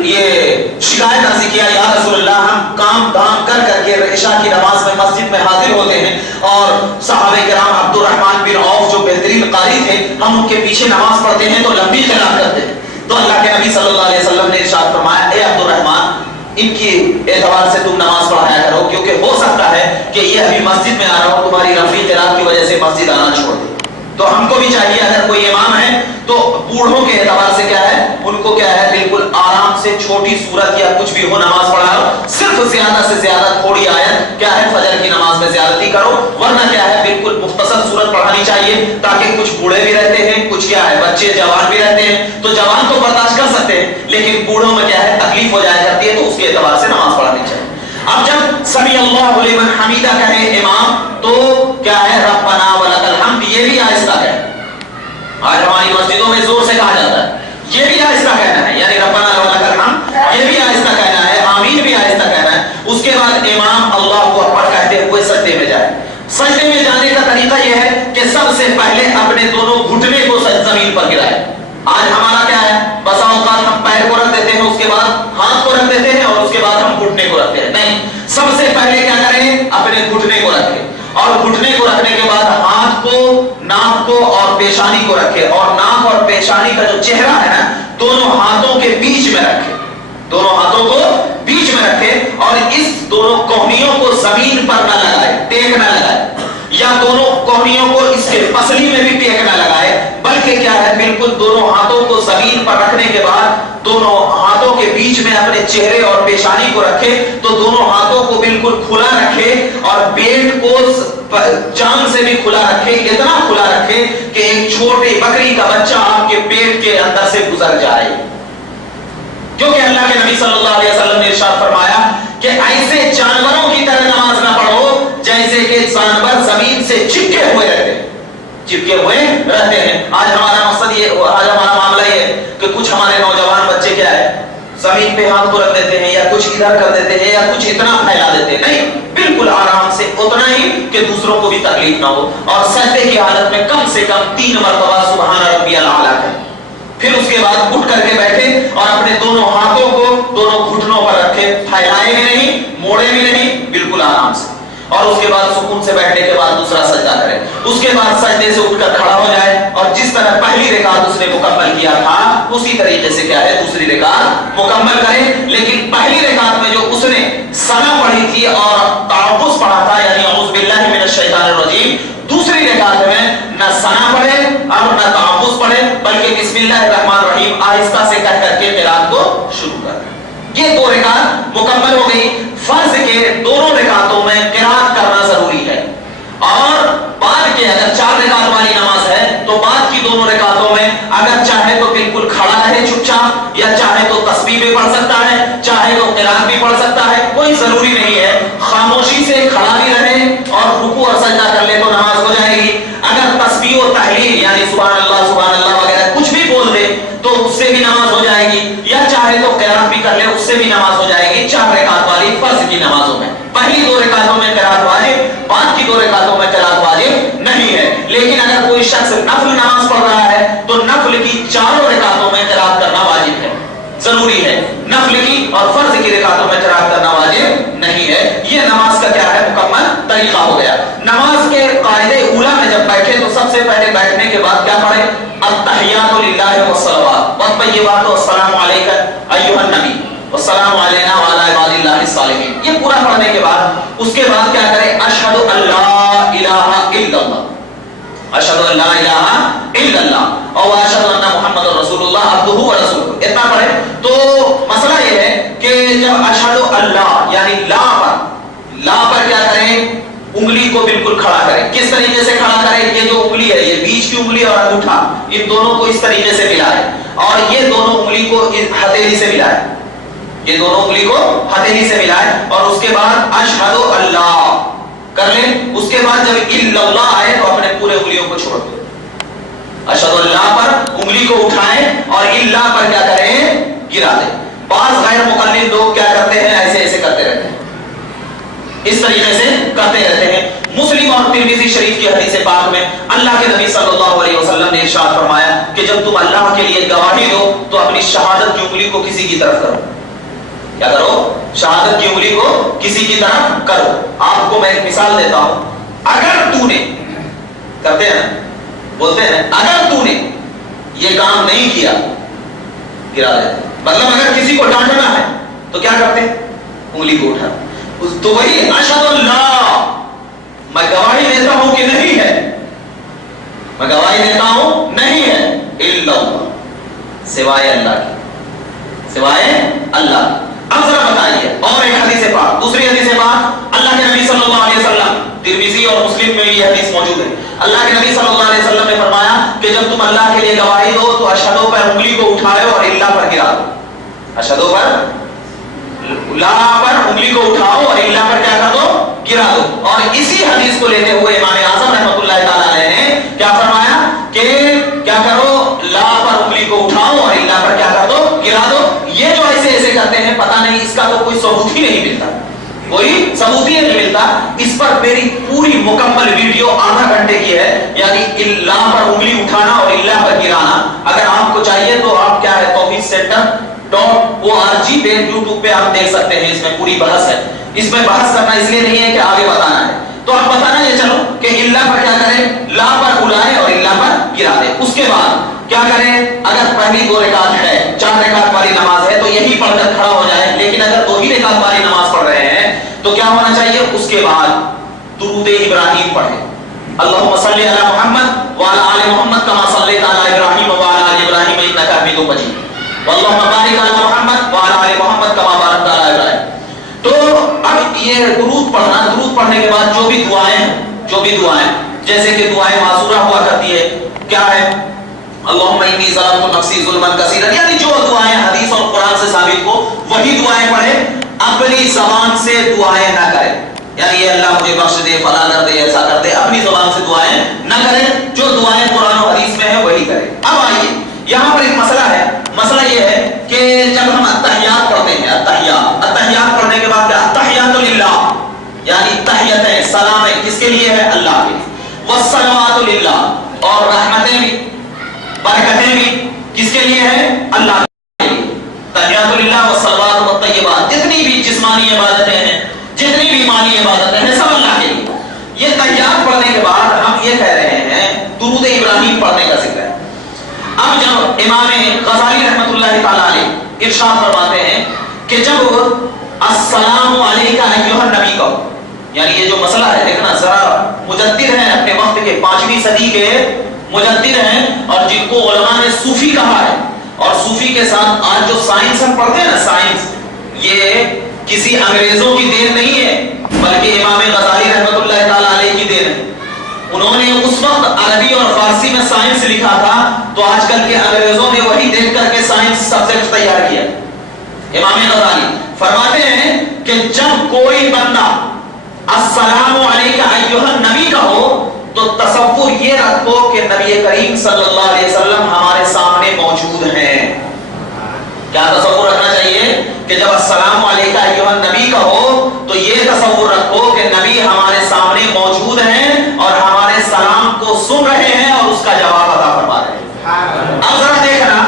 یہ شکایت عرض کیا, یا رسول اللہ ہم کام دام کر کے عشاء کی نماز میں مسجد میں حاضر ہوتے ہیں, اور صحابہ کرام عبد الرحمن بن عوف جو بہترین قاری تھے, ہم ان کے پیچھے نماز پڑھتے ہیں تو لمبی قرات کرتے ہیں. تو اللہ کے نبی صلی اللہ علیہ وسلم نے ارشاد فرمایا, اے عبد الرحمن ان کی اعتبار سے تم نماز پڑھایا کرو, کیونکہ ہو سکتا ہے کہ یہ ابھی مسجد میں آ رہا ہو, تمہاری رفیع قرات کی وجہ سے مسجد آنا چھوڑ دے. تو ہم کو بھی چاہیے اگر کوئی امام ہے تو بوڑھوں کے اعتبار سے کیا ہے, ان کو کیا ہے بالکل آرام سے چھوٹی سورت یا کچھ بھی ہو نماز پڑھاؤ. صرف زیادہ سے زیادہ تھوڑی آیت کیا ہے فجر کی نماز میں زیادتی کرو, ورنہ کیا ہے بالکل مختصر سورت پڑھانی چاہیے, تاکہ کچھ بوڑھے بھی رہتے ہیں, کچھ کیا ہے بچے جوان بھی رہتے ہیں. تو جوان تو برداشت کر سکتے ہیں, لیکن بوڑھوں میں کیا ہے تکلیف ہو جایا کرتی ہے, تو اس کے اعتبار سے نماز پڑھانی چاہیے. اب جب سمی اللہ لمن حمیدہ کہے امام تو کیا ہے ربنا ولک الحمد, یہ بھی آہستہ کہے. آج ہماری مسجدوں میں زور سے کہا جاتا ہے, یہ بھی آہستہ کہنا ہے, یعنی ربنا ولک الحمد یہ بھی آہستہ کہنا ہے, آمین بھی آہستہ کہنا ہے. اس کے بعد امام اللہ اکبر کہتے ہوئے سجدے میں جائے. سجدے میں جانے کا طریقہ یہ ہے کہ سب سے پہلے اپنے دونوں گھٹنے کو زمین پر گرائے. آج ہمارا کیا ہے, بسا اوقات ہم پیر کو رکھ دیتے ہیں, اس کے بعد ہاتھ کو رکھ دیتے ہیں, اور اس کے بعد ہم گھٹنے کو رکھتے ہیں. نہیں, سب سے پہلے کیا کریں, اپنے گھٹنے کو رکھیں, اور گھٹنے کو رکھنے کے بعد ہاتھ کو, ناک کو اور پیشانی کو رکھے, اور ناک اور پیشانی کا جو چہرہ ہے نا دونوں ہاتھوں کے بیچ میں رکھے, دونوں ہاتھوں کو بیچ میں رکھے, اور اس دونوں کوہنیوں کو زمین پر نہ لگائے, ٹیک نہ لگائے, یا دونوں کوہنیوں کو اس کے پسلی میں بھی ٹیک نہ لگائے, بلکہ کیا ہے بالکل دونوں ہاتھوں کو زمین پر رکھنے کے بعد دونوں ہاتھوں کے بیچ میں اپنے چہرے اور پیشانی کو رکھے. تو دونوں ہاتھوں کو بالکل کھلا رکھے, اور پیٹ کو جان سے بھی کھلا رکھے, اتنا کھلا رکھے کہ ایک چھوٹی بکری کا بچہ آپ کے پیٹ کے اندر سے گزر جائے. کیونکہ اللہ کے نبی صلی اللہ علیہ وسلم نے ارشاد فرمایا کہ ایسے جانوروں کی طرح نماز نہ پڑھو جیسے کہ جانور زمین سے چپکے ہوئے رہتے ہیں, چپکے ہوئے رہتے ہیں. آج ہمارا مقصد یہ, آج ہمارا معاملہ یہ کہ کچھ ہمارے نوجوان بچے کیا ہے زمین پہ ہاتھ کو رکھ دیتے ہیں, یا کچھ ادھر کر دیتے ہیں, یا کچھ اتنا پھیلا دیتے ہیں. نہیں, بالکل آرام سے اتنا ہی کہ دوسروں کو بھی تکلیف نہ ہو. اور سجدے کی حالت میں کم سے کم 3 مرتبہ سبحان ربی الاعلیٰ ہے. پھر اس کے بعد اٹھ کر کے بیٹھے اور اپنے دونوں ہاتھوں کو دونوں گھٹنوں پر رکھے, پھیلائے بھی نہیں, موڑے بھی نہیں, بالکل آرام سے. اور اس کے بعد سکون سے بیٹھنے کے بعد دوسرا سجدہ کرے. اس کے بعد سجدے سے اٹھ کر کھڑا ہو جائے, اور جس طرح پہلی رکعت اس نے مکمل کیا تھا اسی طریقے سے کیا ہے دوسری رکعت مکمل کرے. لیکن پہلی رکعت میں جو اس نے ثنا پڑھی تھی اور تعوذ پڑھا تھا, یعنی اعوذ باللہ من الشیطان الرجیم, دوسری رکعت میں نہ ثنا پڑھے اور نہ تعوذ پڑھے, بلکہ بسم اللہ الرحمن الرحیم آہستہ سے کہہ کر کے قرات کو شروع کر. یہ 2 رکعت مکمل ہو گئی. فرض کے دونوں رکعتوں میں قرات کرنا ضروری ہے, اور بعد کے اگر 4 رکعت والی نماز ہے تو بعد کی دونوں رکعت پڑھ سکتا ہے، کوئی ضروری نہیں ہے، خاموشی سے کھڑا بھی رہے اور رکوع اور سجدہ کر لے تو نماز ہو جائے گی۔ اگر تسبیح و تحلیل یعنی سبحان اللہ وغیرہ کچھ بھی بول دے تو اس سے بھی نماز ہو جائے گی، یا چاہے تو قرات بھی کر لے اس سے بھی نماز ہو جائے گی 4 رکعت والی فرض کی نمازوں میں۔ پہلی 2 رکعتوں میں قرات واجب، بعد کی 2 رکعتوں میں قرات واجب نہیں ہے۔ لیکن اگر کوئی شخص نفل نماز پڑھ رہا ہے تو نفل کی 4 رکعتوں میں قرات کرنا واجب ہے، ضروری ہے۔ نفل کی اور فرض کی رکعتوں میں قرات کرنا واجب نہیں ہے۔ یہ نماز کا کیا ہے؟ مکمل طریقہ ہو گیا۔ نماز کے قاعدے اولا میں جب بیٹھے تو سب سے پہلے بیٹھنے کے بعد کیا پڑھے؟ التحیات للہ والصلوات والطیبات والسلام علیک ایھا النبی والسلام علینا وعلی عباد اللہ الصالحین۔ یہ پورا پڑھنے کے بعد اس کے بعد کیا کرے؟ اشہد ان لا الہ الا اللہ، اشہد ان لا الہ الا اللہ اور اشہد ان محمد رسول اللہ عبدہ ورسولہ، اتنا پڑھے۔ تو مسئلہ یہ ہے کہ جب اشہد اللہ یعنی لا پر کیا کریں؟ انگلی کو بالکل کھڑا کریں۔ کس طریقے سے کھڑا کریں؟ یہ جو انگلی ہے، یہ بیچ کی انگلی اور انگوٹھا، ان دونوں کو اس طریقے سے ملائیں اور یہ دونوں انگلی کو ہتھیلی سے ملائیں، یہ دونوں انگلی کو ہتھیلی سے ملائیں اور اس کے بعد اشہد اللہ کر لیں۔ اس کے بعد جب الا اللہ آئے تو اپنے پورے انگلیوں کو چھوڑ دیں۔ اشہد اللہ پر انگلی کو اٹھائیں اور الا پر کیا کریں؟ گرا دیں۔ بعض غیر مقلد لوگ کیا کرتے ہیں؟ ایسے ایسے کرتے رہتے ہیں، اس طریقے سے کرتے رہتے ہیں۔ مسلم اور ترمذی شریف کی حدیث پاک میں اللہ کے نبی صلی اللہ علیہ وسلم نے ارشاد فرمایا کہ جب تم اللہ کے لیے گواہی دو تو اپنی شہادت کی انگلی کو کسی کی طرف کرو۔ کیا کرو؟ شہادت کی انگلی کو کسی کی طرف کرو۔ آپ کو میں ایک مثال دیتا ہوں، اگر تو نے، کرتے ہیں بولتے ہیں اگر تو نے یہ کام نہیں کیا، گرا دیتے۔ مطلب اگر کسی کو ڈانٹنا ہے تو کیا کرتے؟ انگلی کو اٹھا۔ تو وہی اشہد اللہ، میں گواہی دیتا ہوں کہ نہیں ہے، میں گواہی دیتا ہوں نہیں ہے، الا اللہ، سوائے اللہ کی، سوائے اللہ۔ اب ذرا بتائیے اور ایک حدیث پاک، دوسری حدیث پاک اللہ کے نبی صلی اللہ علیہ وسلم، ترمذی اور مسلم میں یہ حدیث موجود ہے، اللہ کے نبی صلی اللہ علیہ وسلم نے فرمایا کہ جب تم اللہ کے لیے گواہی دو تو اشہدو پر انگلی کو اٹھائے اور اللہ پر گرا دو۔ اشہدو پر لا پر انگلی کو اٹھاؤ اور اللہ پر کیا کر دو؟ گرا دو۔ اور اسی حدیث کو لیتے ہوئے امام اعظم رحمۃ اللہ تعالی علیہ نے کیا فرمایا کہ کیا کرو؟ لا پر انگلی کو اٹھاؤ اور اللہ پر کیا کر دو؟ گرا دو۔ یہ جو ایسے ایسے کرتے ہیں پتہ نہیں اس کا تو کوئی ثبوت ہی نہیں ملتا، کوئی ثبوت ہی نہیں ملتا۔ اس پر میری پوری مکمل ویڈیو آدھا گھنٹے کی ہے، یعنی اللہ پر انگلی اٹھانا اور اللہ پر گرانا۔ اگر آپ کو چاہیے تو آپ کیا ہے توحیدcenter.org پہ یوٹیوب پہ آپ دیکھ سکتے ہیں، اس میں پوری بحث ہے۔ اس میں بحث کرنا اس لیے نہیں ہے کہ آگے بتانا ہے، تو آپ بتانا یہ چلو کہ اللہ پر کیا کریں؟ لا پر اڑائے اور اللہ پر گرا دے۔ اس کے بعد کیا کریں؟ اگر پہلی 2 رکعت ہے، 4 رکعت والی نماز ہے تو یہی پڑھ کر کھڑا ہو جائے، لیکن اگر 2 ہی رکعت والی نماز پڑھ رہے ہیں تو کیا ہونا چاہیے؟ اس کے بعد درود ابراہیم پڑھیں، اللہم صلی علی محمد وعلی آل محمد کما صلیت علی ابراہیم وعلی آل ابراہیم انک حمید مجید واللہم بارک علی محمد وعلی آل محمد کما بارکت علی ابراہیم۔ تو اب یہ درود پڑھنا، درود پڑھنے کے بعد جو بھی دعائیں ہیں، جو بھی دعائیں جیسے کہ دعائیں معذورہ ہوا کرتی ہے، کیا ہے؟ اللہم انی ظلمت نفسی ظلما کثیرا، یعنی جو دعائیں حدیث اور قرآن سے ثابت ہو وہی دعائیں پڑھیں، اپنی زبان سے دعائیں نہ کریں، یعنی یہ اللہ مجھے بخش دے، فلاں کر دے، ایسا کر دے، اپنی زبان سے دعائیں نہ کریں، جو دعائیں قرآن و حدیث میں ہیں وہی کریں۔ اب آئیے یہاں پر ایک مسئلہ ہے، مسئلہ یہ ہے کہ جب ہم التحیات پڑھتے ہیں، التحیات پڑھنے کے بعد کیا؟ التحیات للہ، یعنی تحیتیں، سلامیں کس کے لیے ہے؟ اللہ کے لیے۔ والصلوات للہ، اور رحمتیں بھی، برکتیں بھی کس کے لیے ہے؟ اللہ کے لیے۔ تحیات للہ والصلوات والطیبات، جتنی بھی جسمانی عبادتیں ہیں، جتنی بھی مالی عبادتیں ہیں، سب اللہ کے لیے۔ یہ تحیات پڑھنے کے بعد ہم یہ کہہ رہے ہیں درود ابراہیم پڑھنے کا ذکر ہے۔ اب جب امام غزالی رحمۃ اللہ تعالی علیہ ارشاد فرماتے ہیں کہ جب السلام علیکہ ایھا النبی کا، یعنی یہ جو مسئلہ ہے دیکھنا ذرا، مجدد ہیں اپنے وقت کے، 5ویں صدی کے مجدد ہیں، اور جن کو علماء نے صوفی کہا ہے، اور صوفی کے ساتھ آج جو سائنس ہم پڑھتے ہیں نا، سائنس، یہ کسی انگریزوں کی دین نہیں ہے بلکہ امام غزالی رحمۃ اللہ تعالی علیہ کی دین ہے۔ انہوں نے اس وقت عربی اور فارسی میں سائنس لکھا تھا، تو آج کل کے انگریزوں نے وہی دیکھ کر کے سائنس سبجیکٹ تیار کیا۔ امام غزالی فرماتے ہیں کہ جب کوئی بندہ السلام علیکہ ایھا نبی کا ہو تو تصور یہ رکھو کہ نبی کریم صلی اللہ علیہ وسلم ہمارے سامنے موجود ہیں. کیا تصور رکھنا چاہیے کہ جب السلام علیکہ ایھا نبی کا ہو تو یہ تصور رکھو کہ نبی ہمارے سامنے موجود ہیں اور ہمارے سلام کو سن رہے ہیں اور اس کا جواب عطا فرما رہے ہیں. اب ذرا دیکھنا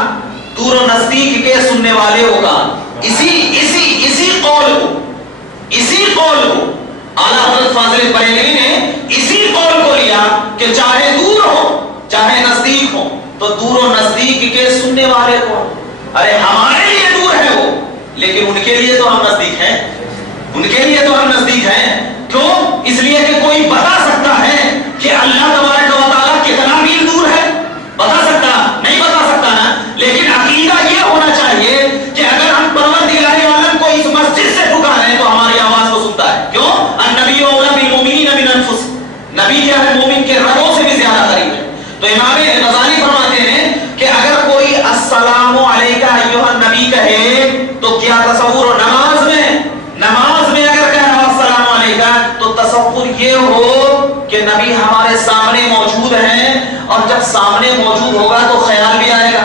دور و نزدیک کے سننے والے ہوگا اسی قول کو اعلیٰ حضرت فاضل بریلوی نے اسی قول کو لیا کہ چاہے دور ہو چاہے نزدیک ہو تو دور و نزدیک کے سننے والے کو ارے ہمارے لیے دور ہے وہ لیکن ان کے لیے تو ہم نزدیک ہیں. ان کے لیے تو ہم نزدیک ہیں. کیوں؟ اس لیے کہ کوئی بتا سکتا ہے کہ اللہ تبارک و تعالیٰ کتنا میل دور ہے؟ بتا سکتا نہیں بتا سکتا نا. لیکن عقیدہ یہ ہونا چاہیے کہ اگر ہم پروردگار عالم کو اس مسجد سے پکاریں تو ہماری آواز کو سنتا ہے. کیوں؟ النبی اولی بالمؤمنین من انفسہم. نبی کیا ہے؟ مومن کے رگوں سے بھی زیادہ قریب ہے. تو امام غزالی فرماتے ہیں کہ اگر کوئی السلام علیکہ ایھا نبی کہے تو کیا تصور نماز میں اگر کہہ رہا السلام علیکہ تو تصور یہ ہو کہ نبی ہمارے سامنے موجود ہیں اور جب سامنے موجود ہوگا تو خیال بھی آئے گا.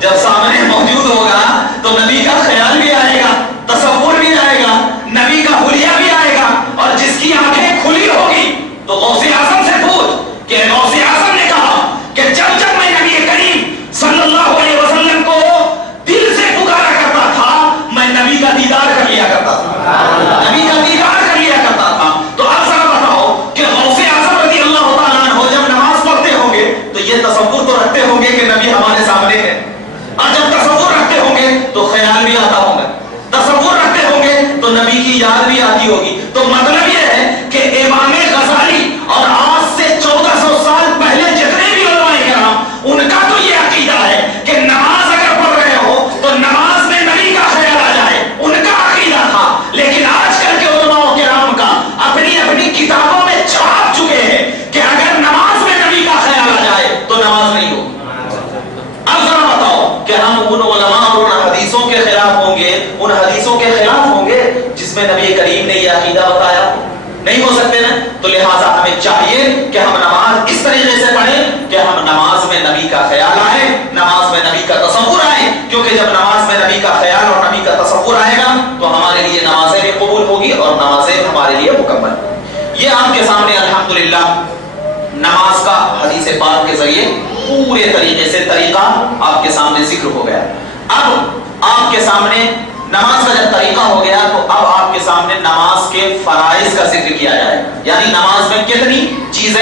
جب سامنے موجود ہوگا تو نبی کا خیال بھی آئے گا, تصور بھی آئے گا, نبی کا حلیہ بھی آئے گا. اور جس کی آنکھیں کھلی ہوگی تو غوث اعظم سے پوچھ کہ غوث اعظم نے کہا کہ جب میں نبی کریم صلی اللہ علیہ وسلم کو دل سے پکارا کرتا تھا میں نبی کا دیدار کر لیا کرتا تھا. تو اب ذرا بتاؤ کہ غوث اعظم رضی اللہ تعالیٰ عنہ جب نماز پڑھتے ہوں گے تو یہ تصور تو رکھتے ہوں گے کہ نبی ہمارے سامنے ہے. اور جب تصور رکھتے ہوں گے تو خیال بھی آتا ہوگا, تصور رکھتے ہوں گے تو نبی کی یاد بھی آتی ہوگی. تو مطلب یہ ہے کہ امام غزالی اور آج سے 1400 سال پہلے جتنے بھی علماء کرام ان کا تو یہ عقیدہ ہے کہ نماز اگر پڑھ رہے ہو تو نماز میں نبی کا خیال آ جائے. ان کا عقیدہ تھا. لیکن آج کل کے علماء کرام کا اپنی کتابوں میں چھاپ چکے ہیں کہ اگر نماز میں نبی کا خیال آ جائے تو نماز نہیں ہوگی. اب ذرا بتاؤ کہ ہم ان علماء اور ان حدیثوں کے خلاف ہوں گے جس میں نبی کریم نے یہ عقیدہ بتایا؟ نہیں ہو سکتے نا. تو لہٰذا ہمیں چاہیے کہ ہم نماز اس طریقے سے پڑھیں کہ ہم نماز میں نبی کا خیال آئے, نماز میں نبی کا تصور آئے. کیونکہ جب نماز میں نبی کا خیال اور نبی کا تصور آئے گا تو ہمارے لیے نمازیں بھی قبول ہوگی اور نمازیں ہمارے لیے مکمل. یہ آپ کے سامنے الحمدللہ نماز کا حدیث پاک کے ذریعے پورے طریقے سے طریقہ آپ کے سامنے ذکر ہو گیا. اب آپ کے سامنے نماز کا جب طریقہ ہو گیا تو اب آپ کے سامنے نماز کے فرائض کا ذکر کیا جائے. یعنی نماز میں کتنی چیزیں